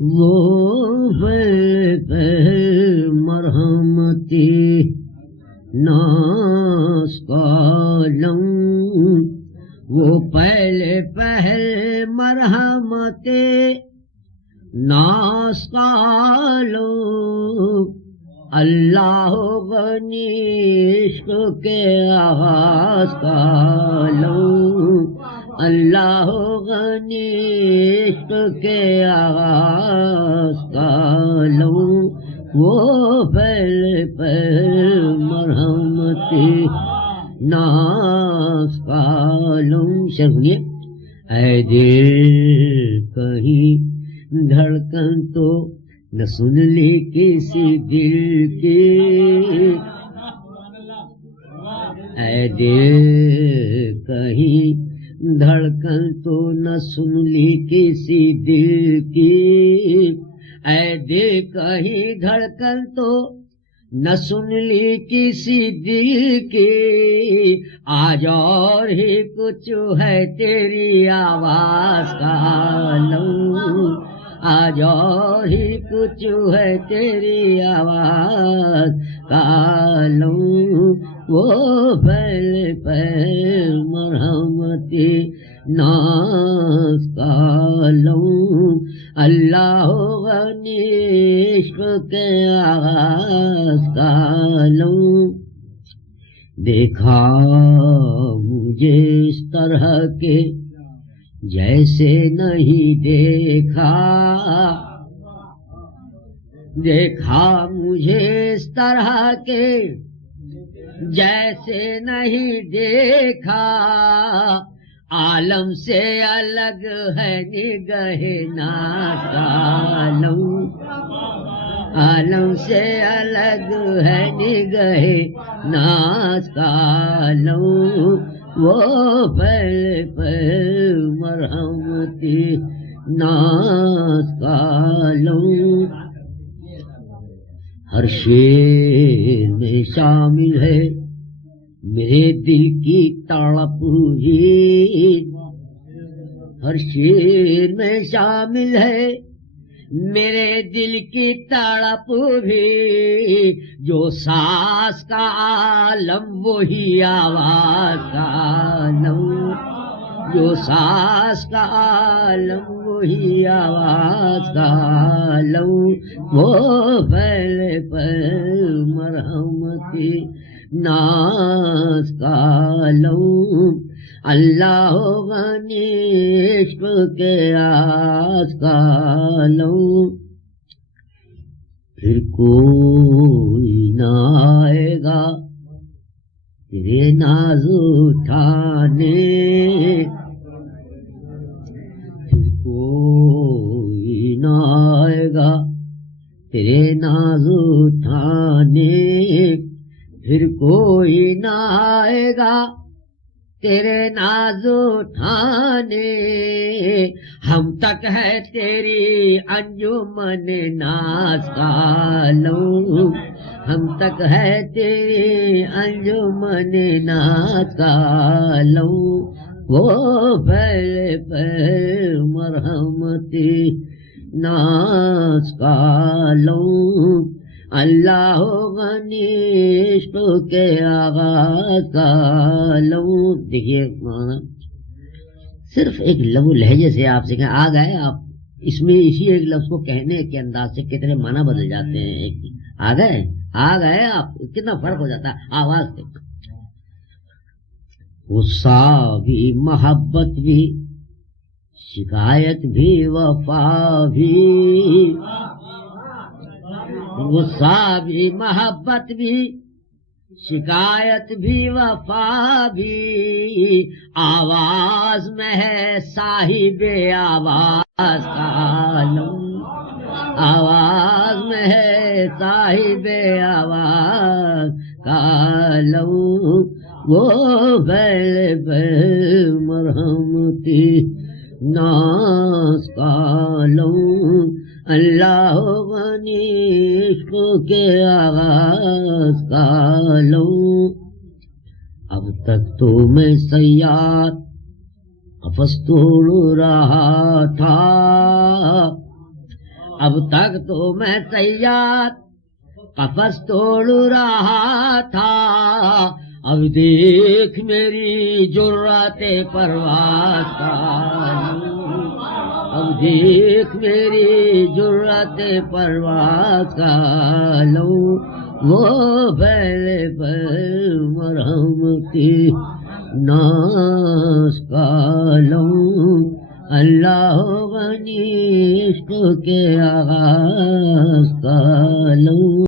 وہ مرحمتی ناز کالم، وہ پہلے مرحمتی ناز کالم، اللہ غنی عشق کے آغاز کالم، اللہ غنی عشق کے آغاز کالم، وہ پہلے مرحمتی ناز کالم۔ سنیے، اے دل کہیں دھڑکن تو نہ سن لی کسی دل کی، اے دل کہیں دھڑکن تو نہ سن لی کسی دل کی، اے دل کہیں دھڑکن تو نہ سن لی کسی دل کی، آج اور ہی کچھ ہے تیری آواز کالم، آج اور ہی کچھ ہے تیری آواز کالم، وہ پہلے مرحمتی ناز کالم، اللہ غنی عشق کے آغاز کالم۔ دیکھا مجھے اس طرح کے جیسے نہیں دیکھا، دیکھا مجھے اس طرح کے جیسے نہیں دیکھا، عالم سے الگ ہے نگہ ناز کالم، عالم سے الگ ہے نگہ ناز کالم، وہ پہلے مرحمتی ناز کالم۔ ہر شعر میں شامل ہے میرے دل کی تڑپ ہی، ہر شعر میں شامل ہے میرے دل کی تڑپ بھی، جو ساز کا عالم وہی آواز کا عالم، جو ساز کا عالم وہی آواز کا عالم، وہ پہلے مرحمتی ناز کالم، اللہ غنی عشق کے آغاز کالم۔ پھر کوئی نہ آئے گا تیرے ناز اٹھانے، پھر کوئی نہ آئے گا تیرے ناز اٹھانے، پھر کوئی نہ آئے گا تیرے ناز اٹھانے، ہم تک ہے تیری انجمن ناز کالم، ہم تک ہے تیری انجمن ناز کالم، وہ پہلے مرحمتی ناز کالم، اللہ غنی عشق کے آغاز کالم۔ دیکھیے مانا صرف ایک لب و لہجے سے آپ سے کہ آ گئے آپ، اس میں اسی ایک لفظ کو کہنے کے انداز سے کتنے معنی بدل جاتے ہیں۔ آ گئے آپ، کتنا فرق ہو جاتا ہے آواز سے۔ غصہ بھی محبت بھی، شکایت بھی وفا بھی، غصہ بھی محبت بھی، شکایت بھی وفا بھی، آواز میں ہے صاحب آواز کالم، آواز میں ہے صاحب آواز کالم، وہ مرحمتی ناز کالم، اللہ غنی عشق کے آغاز کالم۔ اب تک تو میں صیاد قفس توڑ رہا تھا، اب تک تو میں صیاد قفس توڑ رہا تھا، اب دیکھ میری جرات پرواز کا لوں، اب دیکھ میری جرات پرواز کا لوں، وہ پہلے پر مرہم کی ناز کا لوں، اللہ غنی عشق کے آغاز کا لوں۔